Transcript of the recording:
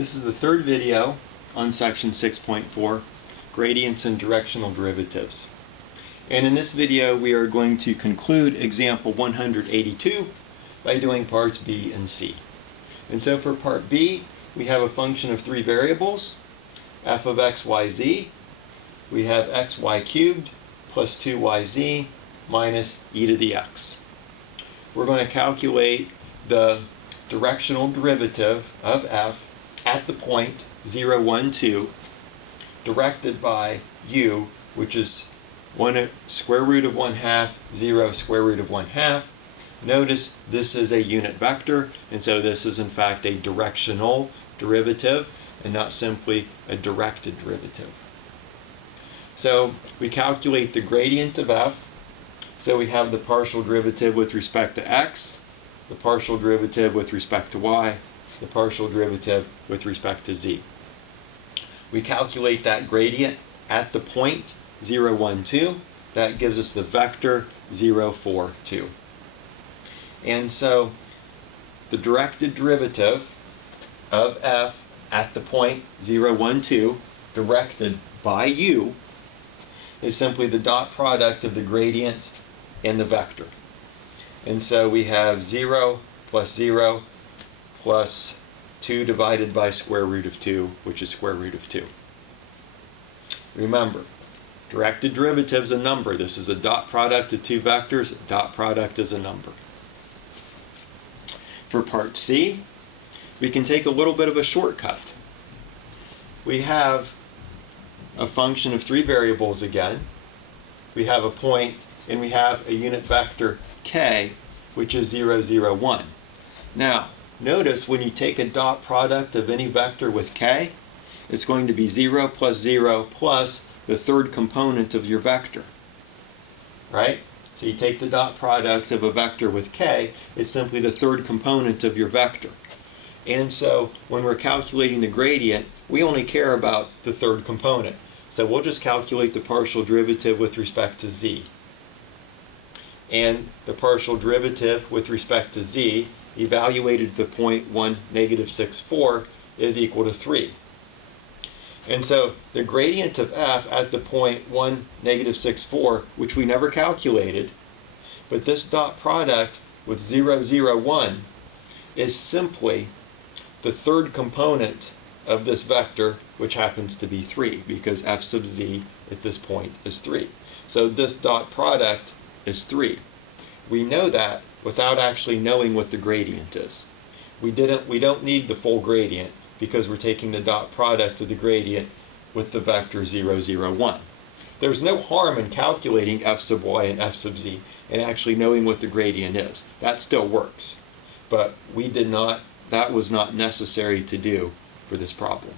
This is the third video on section 6.4, gradients and directional derivatives. And in this video we are going to conclude example 182 by doing parts B and C. And so for part B, we have a function of three variables, f of x, y, z. We have xy cubed plus 2yz minus e to the x. We're going to calculate the directional derivative of f at the point 0, 1, 2, directed by u, which is 1 square root of 1/2, 0 square root of 1/2. Notice this is a unit vector, and so this is in fact a directional derivative and not simply a directed derivative. So we calculate the gradient of f. So we have the partial derivative with respect to x, the partial derivative with respect to y, the partial derivative with respect to z. We calculate that gradient at the point 0, 1, 2. That gives us the vector 0, 4, 2. And so the directed derivative of f at the point 0, 1, 2, directed by u, is simply the dot product of the gradient and the vector. And so we have 0 plus 0 plus 2 divided by square root of 2, which is square root of 2. Remember, directed derivative is a number. This is a dot product of two vectors. Dot product is a number. For part C, we can take a little bit of a shortcut. We have a function of three variables again. We have a point, and we have a unit vector k, which is 0, 0, 1. Now, notice when you take a dot product of any vector with k, it's going to be 0 plus 0 plus the third component of your vector, right? So you take the dot product of a vector with k, it's simply the third component of your vector. And so when we're calculating the gradient, we only care about the third component. So we'll just calculate the partial derivative with respect to z. And the partial derivative with respect to z, evaluated at the point 1, negative 6, 4, is equal to 3. And so the gradient of f at the point 1, negative 6, 4, which we never calculated, but this dot product with 0, 0, 1 is simply the third component of this vector, which happens to be 3, because f sub z at this point is 3. So this dot product is 3. We know that without actually knowing what the gradient is. We don't need the full gradient, because we're taking the dot product of the gradient with the vector 0, 0, 1. There's no harm in calculating f sub y and f sub z and actually knowing what the gradient is. That still works. But that was not necessary to do for this problem.